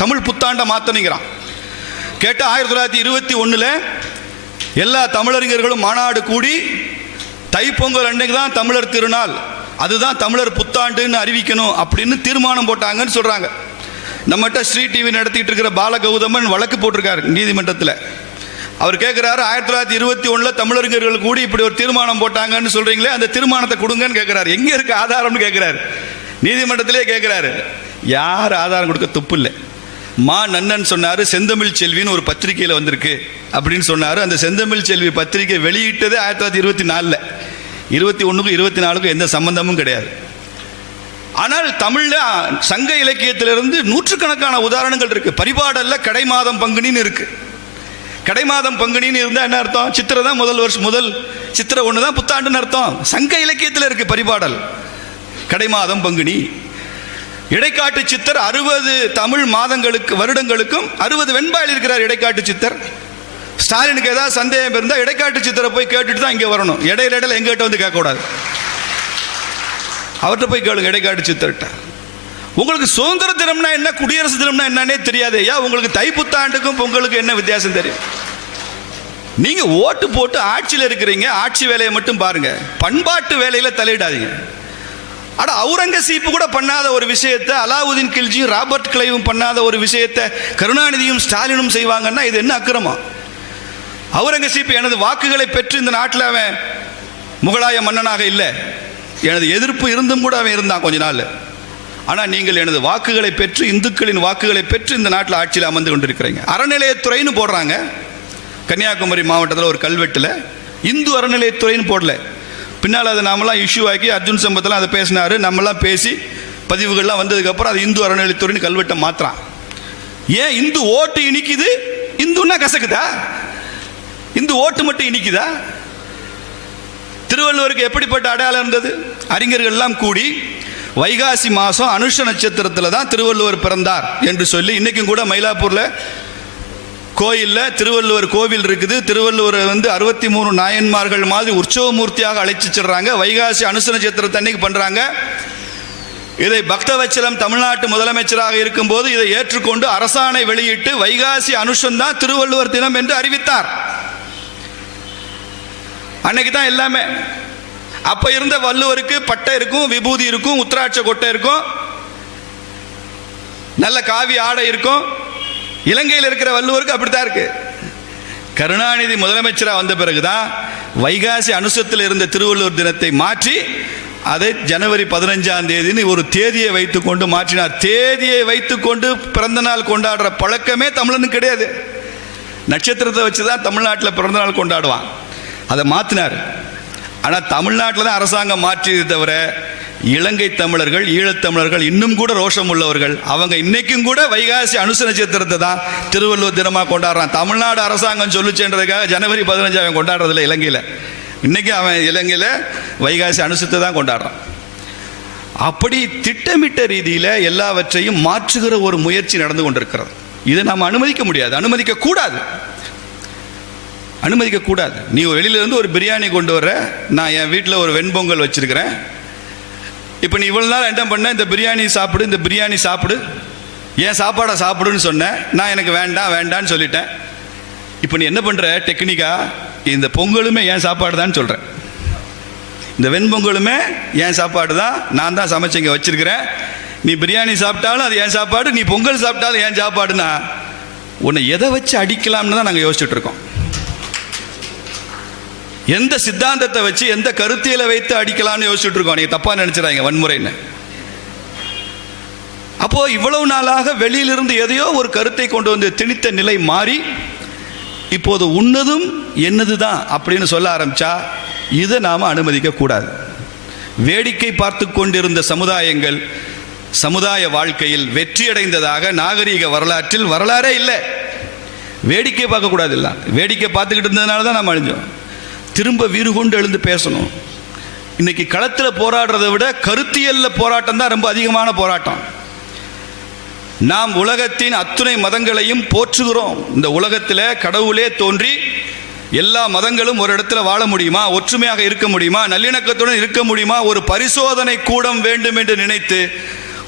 தமிழ் புத்தாண்டை மாற்றணுங்கிறான் கேட்டால் ஆயிரத்தி தொள்ளாயிரத்தி இருபத்தி ஒன்றில் எல்லா தமிழறிஞர்களும் மாநாடு கூடி தைப்பொங்கல் அன்னைக்கு தான் தமிழர் திருநாள். அதுதான் தமிழர் புத்தாண்டுன்னு அறிவிக்கணும் அப்படின்னு தீர்மானம் போட்டாங்கன்னு சொல்கிறாங்க நம்மகிட்ட ஸ்ரீ டிவி நடத்திட்டு இருக்கிற பாலகௌதமன் வழக்கு போட்டிருக்காரு நீதிமன்றத்தில். அவர் கேட்குறாரு ஆயிரத்தி தொள்ளாயிரத்தி இருபத்தி ஒன்றில் தமிழறிஞர்கள் கூடி இப்படி ஒரு தீர்மானம் போட்டாங்கன்னு சொல்கிறீங்களே அந்த தீர்மானத்தை கொடுங்கன்னு கேட்குறாரு எங்கே இருக்க ஆதாரம்னு கேட்குறாரு நீதிமன்றத்திலே கேட்குறாரு யார் ஆதாரம் கொடுக்க? துப்பு இல்லை. மா நன்னன் சொன்னார் செந்தமிழ் செல்வின்னு ஒரு பத்திரிகையில் வந்திருக்கு. அப்படின்னு சொன்னார். அந்த செந்தமிழ் செல்வி பத்திரிகை வெளியிட்டது ஆயிரத்தி தொள்ளாயிரத்தி இருபத்தி நாலில். இருபத்தி ஒன்றுக்கும் இருபத்தி நாலுக்கும் எந்த சம்பந்தமும் கிடையாது. ஆனால் தமிழில் சங்க இலக்கியத்திலிருந்து நூற்றுக்கணக்கான உதாரணங்கள் இருக்கு. பரிபாடல்ல கடை மாதம் பங்குனின்னு இருக்கு. கடை மாதம் பங்குனின்னு இருந்தால் என்ன அர்த்தம்? சித்திரை தான் முதல் வருஷம் முதல் சித்திரை ஒன்று தான் புத்தாண்டுன்னு அர்த்தம். சங்க இலக்கியத்தில் இருக்கு பரிபாடல். கடை மாதம் பங்குனி. இடைக்காட்டு சித்தர் அறுபது தமிழ் மாதங்களுக்கு வருடங்களுக்கும் அறுபது வெண்பாயில் இருக்கிறார் இடைக்காட்டு சித்தர். ஸ்டாலினுக்கு ஏதாவது சந்தேகம் இருந்தால் இடைக்காட்டு சித்தரை போய் கேட்டுட்டு தான் இங்கே வரணும். இடையில இடையில எங்கிட்ட வந்து கேட்கக்கூடாது. அவர்கிட்ட போய் கேளுங்க இடைக்காட்டு சித்தர்கிட்ட. உங்களுக்கு சுதந்திர தினம்னா என்ன குடியரசு தினம்னா என்னன்னே தெரியாது. ஐயா உங்களுக்கு தைப்புத்தாண்டுக்கும் பொங்கலுக்கு என்ன வித்தியாசம் தெரியும்? நீங்கள் ஓட்டு போட்டு ஆட்சியில் இருக்கிறீங்க. ஆட்சி வேலையை மட்டும் பாருங்கள் பண்பாட்டு வேலையில் தலையிடாதீங்க. அட அவுரங்கசீப்பு கூட பண்ணாத ஒரு விஷயத்தை அலாவுதீன் கில்ஜியும் ராபர்ட் கிளைவும் பண்ணாத ஒரு விஷயத்தை கருணாநிதியும் ஸ்டாலினும் செய்வாங்கன்னா இது என்ன அக்கிரமம்? அவுரங்கசீப் எனது வாக்குகளை பெற்று இந்த நாட்டில் அவன் முகலாய மன்னனாக இல்லை. எனது எதிர்ப்பு இருந்தும் கூட அவன் இருந்தான் கொஞ்ச நாள் ஆனால் நீங்கள் எனது வாக்குகளை பெற்று இந்துக்களின் வாக்குகளை பெற்று இந்த நாட்டில் ஆட்சியில் அமர்ந்து கொண்டிருக்கிறீங்க. அறநிலையத்துறைன்னு போடுறாங்க. கன்னியாகுமரி மாவட்டத்தில் ஒரு கல்வெட்டில். இந்து அறநிலையத்துறைன்னு போடல. பின்னால் அதை நாமெல்லாம் இஷ்யூ ஆக்கி அர்ஜுன் சம்பத்தெல்லாம் அதை பேசினாரு. நம்மலாம் பேசி பதிவுகள்லாம் வந்ததுக்கப்புறம் அது இந்து அறநிலைத்துறைன்னு கல்வெட்டை மாத்துறான். ஏன் இந்து ஓட்டு இனிக்குது? இந்துன்னா கசக்குதா? இந்து ஓட்டு மட்டும் இனிக்குதா? திருவள்ளுவருக்கு எப்படிப்பட்ட அடையாளம் இருந்தது? அறிஞர்கள்லாம் கூடி வைகாசி மாதம் அனுஷ நட்சத்திரத்தில் தான் திருவள்ளுவர் பிறந்தார் என்று சொல்லி இன்றைக்கும் கூட மயிலாப்பூரில் கோயிலில் திருவள்ளுவர் கோவில் இருக்குது. திருவள்ளுவர் வந்து அறுபத்தி மூணு நாயன்மார்கள் மாதிரி உற்சவமூர்த்தியாக அழைச்சி செல்றாங்க வைகாசி அனுசன சித்திரத்தன்னைக்கு அன்னைக்கு பண்ணுறாங்க இதை பக்தவச்சலம் தமிழ்நாட்டு முதலமைச்சராக இருக்கும்போது இதை ஏற்றுக்கொண்டு அரசாணை வெளியிட்டு வைகாசி அனுஷம் தான் திருவள்ளுவர் தினம் என்று அறிவித்தார். அன்னைக்கு தான் எல்லாமே. அப்போ இருந்த வள்ளுவருக்கு பட்டை இருக்கும் விபூதி இருக்கும் உத்திராட்ச கொட்டை இருக்கும். நல்ல காவி ஆடை இருக்கும். இலங்கையில் இருக்கிற வள்ளுவருக்கு அப்படித்தான் இருக்கு. கருணாநிதி முதலமைச்சராக வந்த பிறகுதான் வைகாசி அனுசத்தில் இருந்த திருவள்ளுவர் தினத்தை மாற்றி அதை ஜனவரி பதினஞ்சாம் தேதினு ஒரு தேதியை வைத்துக்கொண்டு மாற்றினார். தேதியை வைத்துக்கொண்டு பிறந்த நாள் கொண்டாடுற பழக்கமே தமிழனுக்கு கிடையாது. நட்சத்திரத்தை வச்சு தான் தமிழ்நாட்டில் பிறந்தநாள் கொண்டாடுவான். அதை மாற்றினார் ஆனால் தமிழ்நாட்டில் தான் அரசாங்கம் மாற்றியது தவிர இலங்கை தமிழர்கள் ஈழத்தமிழர்கள் இன்னும் கூட ரோஷம் உள்ளவர்கள். அவங்க இன்னைக்கும் கூட வைகாசி அனுச நட்சத்திரத்தை தான் திருவள்ளுவர் தினமாக கொண்டாடுறான். தமிழ்நாடு அரசாங்கம் சொல்லுச்சேன்றதுக்காக ஜனவரி பதினஞ்சு அவன் கொண்டாடுறதில்ல இலங்கையில். இன்னைக்கு அவன் இலங்கையில் வைகாசி அனுசத்தை தான் கொண்டாடுறான். அப்படி திட்டமிட்ட ரீதியில் எல்லாவற்றையும் மாற்றுகிற ஒரு முயற்சி நடந்து கொண்டிருக்கிறது. இதை நாம் அனுமதிக்க முடியாது. அனுமதிக்க கூடாது. அனுமதிக்க கூடாது. நீ வெளியில இருந்து ஒரு பிரியாணி கொண்டு வர நான் என் வீட்டில் ஒரு வெண்பொங்கல் வச்சுருக்கிறேன். இப்போ நீ இவ்வளோ நாள் என்ன பண்ண இந்த பிரியாணி சாப்பிடு இந்த பிரியாணி சாப்பிடு. ஏன் சாப்பாடை சாப்பிடுன்னு சொன்னேன். நான் எனக்கு வேண்டாம் வேண்டான்னு சொல்லிட்டேன். இப்போ நீ என்ன பண்ணுற டெக்னிக்கா இந்த பொங்கலுமே ஏன் சாப்பாடு தான் சொல்கிறேன் இந்த வெண்பொங்கலுமே ஏன் சாப்பாடு தான் நான் தான் சமைச்சு இங்கே வச்சுருக்கிறேன். நீ பிரியாணி சாப்பிட்டாலும் அது ஏன் சாப்பாடு நீ பொங்கல் சாப்பிட்டாலும் ஏன் சாப்பாடுனா உன்னை எதை வச்சு அடிக்கலாம்னு தான் நாங்கள் யோசிச்சுட்ருக்கோம் இருக்கோம். எந்த சித்தாந்தத்தை வச்சு எந்த கருத்தியலை வைத்து அடிக்கலாம்னு யோசிச்சுட்டு இருக்கோம் நீங்க தப்பா நினைச்சிடாங்க வன்முறைன்னு. அப்போ இவ்வளவு நாளாக வெளியிலிருந்து எதையோ ஒரு கருத்தை கொண்டு வந்து திணித்த நிலை மாறி இப்போது உன்னதும் என்னது தான் அப்படின்னு சொல்ல ஆரம்பிச்சா இதை நாம் அனுமதிக்க கூடாது. வேடிக்கை பார்த்து கொண்டிருந்த சமுதாயங்கள் சமுதாய வாழ்க்கையில் வெற்றியடைந்ததாக நாகரீக வரலாற்றில் வரலாறே இல்லை. வேடிக்கை பார்க்கக்கூடாது இல்லை வேடிக்கை பார்த்துக்கிட்டு இருந்ததுனால தான் நாம் அழிஞ்சோம். திரும்ப வீறு கொண்டு எழுந்து பேசணும். இன்னைக்கு களத்தில் போராடுறதை விட கருத்தியல்ல போராட்டம் தான் ரொம்ப அதிகமான போராட்டம். நாம் உலகத்தின் அத்துணை மதங்களையும் போற்றுகிறோம். இந்த உலகத்தில் கடவுளே தோன்றி எல்லா மதங்களும் ஒரு இடத்துல வாழ முடியுமா? ஒற்றுமையாக இருக்க முடியுமா? நல்லிணக்கத்துடன் இருக்க முடியுமா? ஒரு பரிசோதனை கூடம் வேண்டும் என்று நினைத்து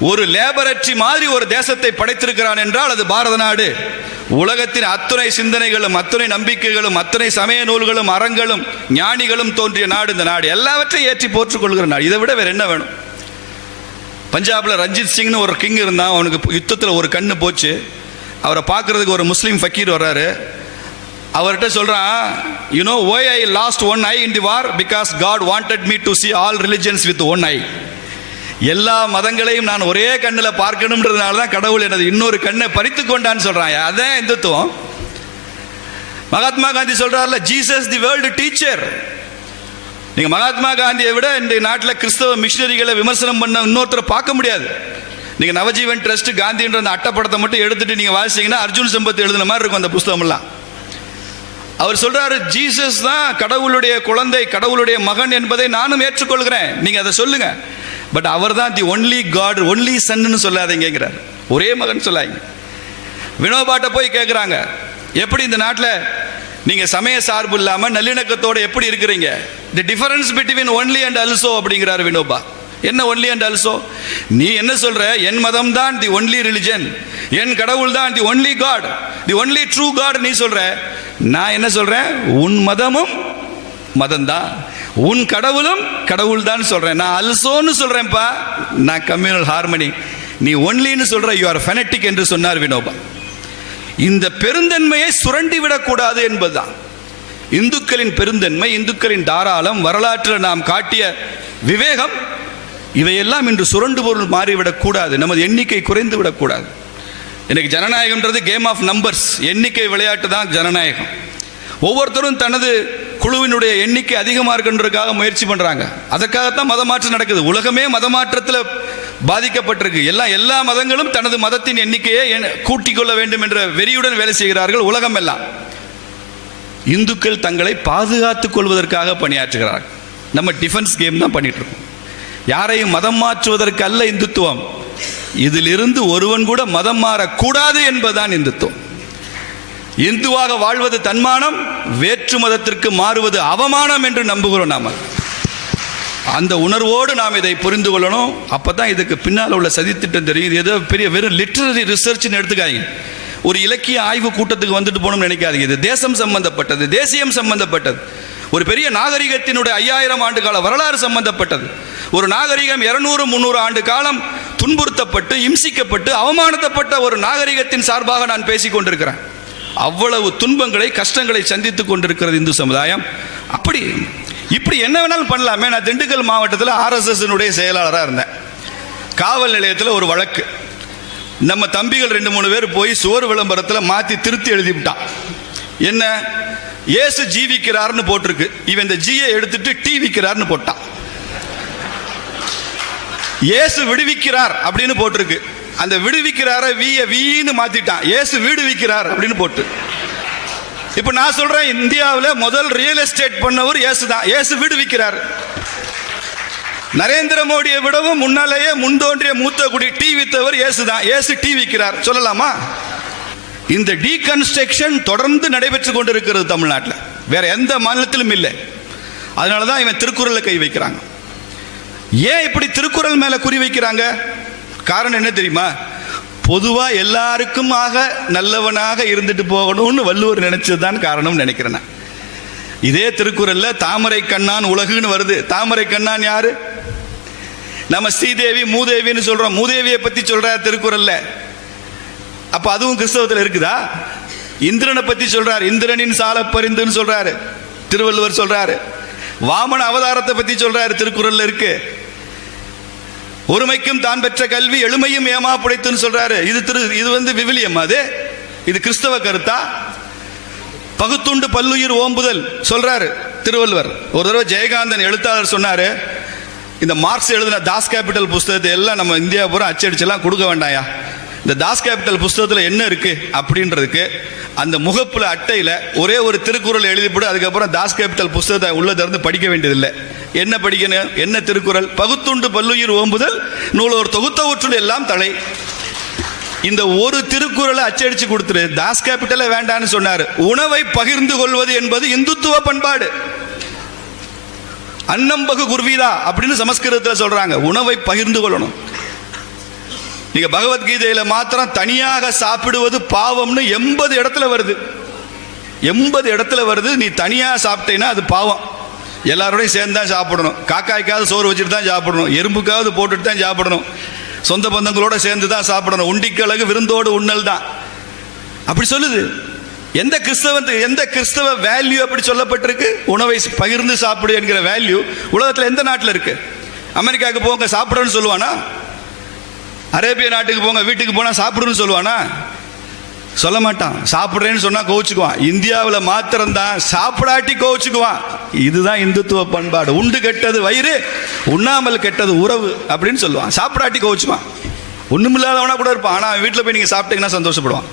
ஒரு லேபரட்டரி மாதிரி ஒரு தேசத்தை படைத்திருக்கிறான் என்றால் அது பாரத நாடு. உலகத்தின் அத்துணை சிந்தனைகளும் அத்துணை நம்பிக்கைகளும் அத்துணை சமய நூல்களும் அறங்களும் ஞானிகளும் தோன்றிய நாடு இந்த நாடு. எல்லாவற்றையும் ஏற்றி போற்றுக்கொள்கிற நாடு. இதை விட வேறு என்ன வேணும்? பஞ்சாபில் ரஞ்சித் சிங்னு ஒரு கிங் இருந்தான். அவனுக்கு யுத்தத்தில் ஒரு கண்ணு போச்சு. அவரை பார்க்கறதுக்கு ஒரு முஸ்லீம் ஃபக்கீர் வர்றாரு. அவர்கிட்ட சொல்கிறான் you know why I lost one eye in the war because God wanted me to see all religions with one eye எல்லா மதங்களையும் நான் ஒரே கண்ணில் பார்க்கணுன்றதுனால தான் கடவுள் எனது இன்னொரு கண்ணை பறித்து கொண்டான்னு சொல்கிறாங்க அதான் இந்துத்துவம். மகாத்மா காந்தி சொல்கிறார்ல ஜீசஸ் தி வேர்ல்டு டீச்சர் நீங்கள் மகாத்மா காந்தியை விட இந்த நாட்டில் கிறிஸ்தவ மிஷினரிகளை விமர்சனம் பண்ண இன்னொருத்தரை பார்க்க முடியாது. நீங்கள் நவஜீவன் ட்ரஸ்ட் காந்தின்ற அந்த அட்டப்படத்தை மட்டும் எடுத்துட்டு நீங்கள் வாசிச்சீங்கன்னா அர்ஜுன் சம்பத் எழுதின மாதிரி இருக்கும் அந்த புஸ்தகம்லாம் அவர் சொல்றாரு ஜீசஸ் தான் கடவுளுடைய குழந்தை கடவுளுடைய மகன் என்பதை நானும் ஏற்றுக்கொள்கிறேன். நீங்க அதை சொல்லுங்க. பட் அவர் தான் தி ஒன்லி காட் ஒன்லி சன்னு சொல்லாதீங்கிறார் ஒரே மகன் சொல்லாதீங்க. வினோபாட்ட போய் கேட்குறாங்க எப்படி இந்த நாட்டில் நீங்கள் சமய சார்பு இல்லாமல் நல்லிணக்கத்தோடு எப்படி இருக்கிறீங்க? The difference between only and also அப்படிங்கிறாரு வினோபா. என்ன ஒன்லி அண்ட் அல்சோ நீ என்ன சொல்ற? என் மதம் தான் தி ஒன்லி ரிலிஜன் என் கடவுள் தான் the only God the only true God நீ சொல்ற. நான் என்ன சொல்றேன்? உன் மதமும் மதம்தான். உன் கடவுளும் கடவுள் தான் சொல்றேன். நான் அல்சோன்னு சொல்றேன்ப்பா. நான் கம்யூனல் ஹார்மனி. நீ ஒன்லின்னு சொல்ற யூ ஆர் ஃபெனட்டிக் என்று சொன்னார் வினோபா. இந்த பெருந்தன்மையை சுரண்டி விடக்கூடாது என்பதுதான். இந்துக்களின் பெருந்தன்மை இந்துக்களின் தாராளம் வரலாற்றில் நாம் காட்டிய விவேகம் இவையெல்லாம் இன்று சுரண்டு பொருள் மாறிவிடக்கூடாது நமது எண்ணிக்கை குறைந்து விடக்கூடாது எனக்கு ஜனநாயகம்ன்றது கேம் ஆஃப் நம்பர்ஸ் எண்ணிக்கை விளையாட்டு தான் ஜனநாயகம். ஒவ்வொருத்தரும் தனது குழுவினுடைய எண்ணிக்கை அதிகமாக இருக்குன்றதுக்காக முயற்சி பண்ணுறாங்க அதற்காகத்தான் மத மாற்றம் நடக்குது. உலகமே மத மாற்றத்தில் பாதிக்கப்பட்டிருக்கு. எல்லா எல்லா மதங்களும் தனது மதத்தின் எண்ணிக்கையை கூட்டிக் கொள்ள வேண்டும் என்ற வெறியுடன் வேலை செய்கிறார்கள் உலகம் எல்லாம். இந்துக்கள் தங்களை பாதுகாத்துக் கொள்வதற்காக பணியாற்றுகிறார்கள். நம்ம டிஃபென்ஸ் கேம் தான் பண்ணிட்டு இருக்கோம். யாரையும் மதம் மாற்றுவதற்கு அல்ல இந்துத்துவம். இதிலிருந்து ஒருவன் கூட மதம் மாறக்கூடாது என்பதுதான் இந்துத்துவம். இந்துவாக வாழ்வது தன்மானம் வேற்று மதத்திற்கு மாறுவது அவமானம் என்று நம்புகிறோம் நாம். அந்த உணர்வோடு நாம் இதை புரிந்து கொள்ளணும். அப்போ தான் இதுக்கு பின்னால் உள்ள சதித்திட்டம் தெரியும் இது ஏதோ பெரிய வெறும் லிட்ரரி ரிசர்ச்னு எடுத்துக்காதீங்க. ஒரு இலக்கிய ஆய்வு கூட்டத்துக்கு வந்துட்டு போகணும்னு நினைக்காதீங்க. இது தேசம் சம்பந்தப்பட்டது தேசியம் சம்பந்தப்பட்டது. ஒரு பெரிய நாகரிகத்தினுடைய ஐயாயிரம் ஆண்டு கால வரலாறு சம்பந்தப்பட்டது. ஒரு நாகரிகம் இருநூறு முந்நூறு ஆண்டு காலம் துன்புறுத்தப்பட்டு இம்சிக்கப்பட்டு அவமானத்தப்பட்ட ஒரு நாகரிகத்தின் சார்பாக நான் பேசிக்கொண்டிருக்கிறேன். அவ்வளவு துன்பங்களை கஷ்டங்களை சந்தித்துக் கொண்டிருக்கிறது இந்து சமுதாயம். அப்படி இப்படி என்ன வேணாலும் பண்ணலாமே. நான் திண்டுக்கல் மாவட்டத்தில் ஆர்எஸ்எஸ்னுடைய செயலாளராக இருந்தேன். காவல் நிலையத்தில் ஒரு வழக்கு. நம்ம தம்பிகள் ரெண்டு மூணு பேர் போய் சுவர் விளம்பரத்தில் மாற்றி திருத்தி எழுதி விட்டான் என்ன? ஏசு ஜீவிக்கிறார்னு போட்டிருக்கு. இவன் இந்த ஜியை எடுத்துட்டு டீ விற்கிறார்னு போட்டான். ஏசு விடுவிக்கிறார் அப்படின்னு போட்டிருக்கு. அந்த விடுவிக்கிறார வீய வீன்னு மாத்திட்டான். வீடு விடுவிக்கிறார் அப்படின்னு போட்டு. இப்போ நான் சொல்றேன் இந்தியாவில் முதல் ரியல் எஸ்டேட் பண்ணவர் ஏசு தான் இயேசு விடுவிக்கிறார். நரேந்திர மோடியை விடவும் முன்னாலேயே முன்தோன்றிய மூத்த குடி டீ வித்தவர் ஏசு தான் ஏசு டீ விற்கிறார் சொல்லலாமா? இந்த டீகன்ஸ்ட்ரக்ஷன் தொடர்ந்து நடைபெற்று கொண்டிருக்கிறது தமிழ்நாட்டில். வேற எந்த மாநிலத்திலும் இல்லை. அதனால தான் இவன் திருக்குறளை கை வைக்கிறாங்க. ஏன் இப்படி திருக்குறள் மேலே குறி வைக்கிறாங்க? காரணம் என்ன தெரியுமா? பொதுவாக எல்லாருக்கும் ஆக நல்லவனாக இருந்துட்டு போகணும்னு வள்ளுவர் நினைச்சதுதான் காரணம் நினைக்கிறேன் நான். இதே திருக்குறள்ல தாமரை கண்ணான் உலகுன்னு வருது. தாமரை கண்ணான் யாரு? நம்ம ஸ்ரீதேவி மூதேவின்னு சொல்றோம். மூதேவியை பத்தி சொல்றார் திருக்குறள்ல. அப்ப அதுவும் கிறிஸ்தவத்தில் இருக்குதா? இந்திரனை பத்தி சொல்றாரு. இந்திரனின் சால பரிந்துன்னு சொல்றாரு. திருவள்ளுவர் சொல்றாரு. வாமன அவதாரத்தை பத்தி சொல்றாரு. திருக்குறள்ல இருக்கு. ஒருமைக்கும் தான் பெற்ற கல்வி எளிமையும் ஏமா புடைத்துன்னு சொல்றாரு. இது திரு இது வந்து விவிலியம் அது. இது கிறிஸ்தவ கருத்தா? பகுத்துண்டு பல்லுயிர் ஓம்புதல் சொல்றாரு திருவள்ளுவர். ஒரு தடவை ஜெயகாந்தன் எழுத்தாளர் சொன்னாரு இந்த மார்க்ஸ் எழுதின தாஸ் கேபிட்டல் புஸ்தகத்தை எல்லாம் நம்ம இந்தியா பூரா அச்சடிச்செல்லாம் கொடுக்க வேண்டாயா? இந்த தாஸ் கேபிட்டல் புஸ்தகத்தில் என்ன இருக்கு அப்படின்றதுக்கு அந்த முகப்புல அட்டையில ஒரே ஒரு திருக்குறள் எழுதிப்படு அதுக்கப்புறம் தாஸ் கேபிட்டல் புஸ்தகத்தை உள்ள திறந்து படிக்க வேண்டியதில்லை. என்ன படிக்கணும் என்ன திருக்குறள்? பகுத்துண்டு பல்லுயிர் ஓம்புதல் நூலோர் தொகுத்தவற்றுள் எல்லாம் தலை. இந்த ஒரு திருக்குறளை அச்சடிச்சு கொடுத்துரு. தாஸ் கேபிட்டல வேண்டான்னு சொன்னார். உணவை பகிர்ந்து கொள்வது என்பது இந்துத்துவ பண்பாடு. அன்னம் பகு குர்வீதா அப்படின்னு சமஸ்கிருதத்தில் சொல்றாங்க. உணவை பகிர்ந்து கொள்ளணும். நீங்க பகவத்கீதையில மாத்திரம் தனியாக சாப்பிடுவது பாவம்னு எண்பது இடத்துல வருது. எண்பது இடத்துல வருது. நீ தனியாக சாப்பிட்டேன்னா அது பாவம். எல்லாரோடையும் சேர்ந்து தான் சாப்பிடணும். காக்காய்க்காவது சோறு வச்சுட்டு தான் சாப்பிடணும். எறும்புக்காவது போட்டுட்டு தான் சாப்பிடணும். சொந்த பந்தங்களோட சேர்ந்து தான் சாப்பிடணும். உண்டிக்கழகு விருந்தோடு உண்ணல் தான் அப்படி சொல்லுது. எந்த கிறிஸ்தவன் எந்த கிறிஸ்தவ வேல்யூ அப்படி சொல்லப்பட்டிருக்கு? உணவை பகிர்ந்து சாப்பிடு என்கிற வேல்யூ உலகத்தில் எந்த நாட்டில் இருக்கு? அமெரிக்காவுக்கு போங்க சாப்பிடணும்னு சொல்லுவானா? அரேபிய நாட்டுக்கு போங்க வீட்டுக்கு போனால் சாப்பிடுன்னு சொல்லுவானா? சொல்ல மாட்டான் சாப்பிட்றேன்னு சொன்னால் கோவிச்சுக்குவான். இந்தியாவில் மாத்திரம்தான் சாப்பிடாட்டி கோவிச்சுக்குவான். இதுதான் இந்துத்துவ பண்பாடு. உண்டு கெட்டது வயிறு உண்ணாமல் கெட்டது உறவு அப்படின்னு சொல்லுவான். சாப்பிடாட்டி கோவிச்சுவான் ஒன்றுமில்லாதவனா கூட இருப்பான். ஆனால் வீட்டில் போய் நீங்கள் சாப்பிட்டீங்கன்னா சந்தோஷப்படுவான்.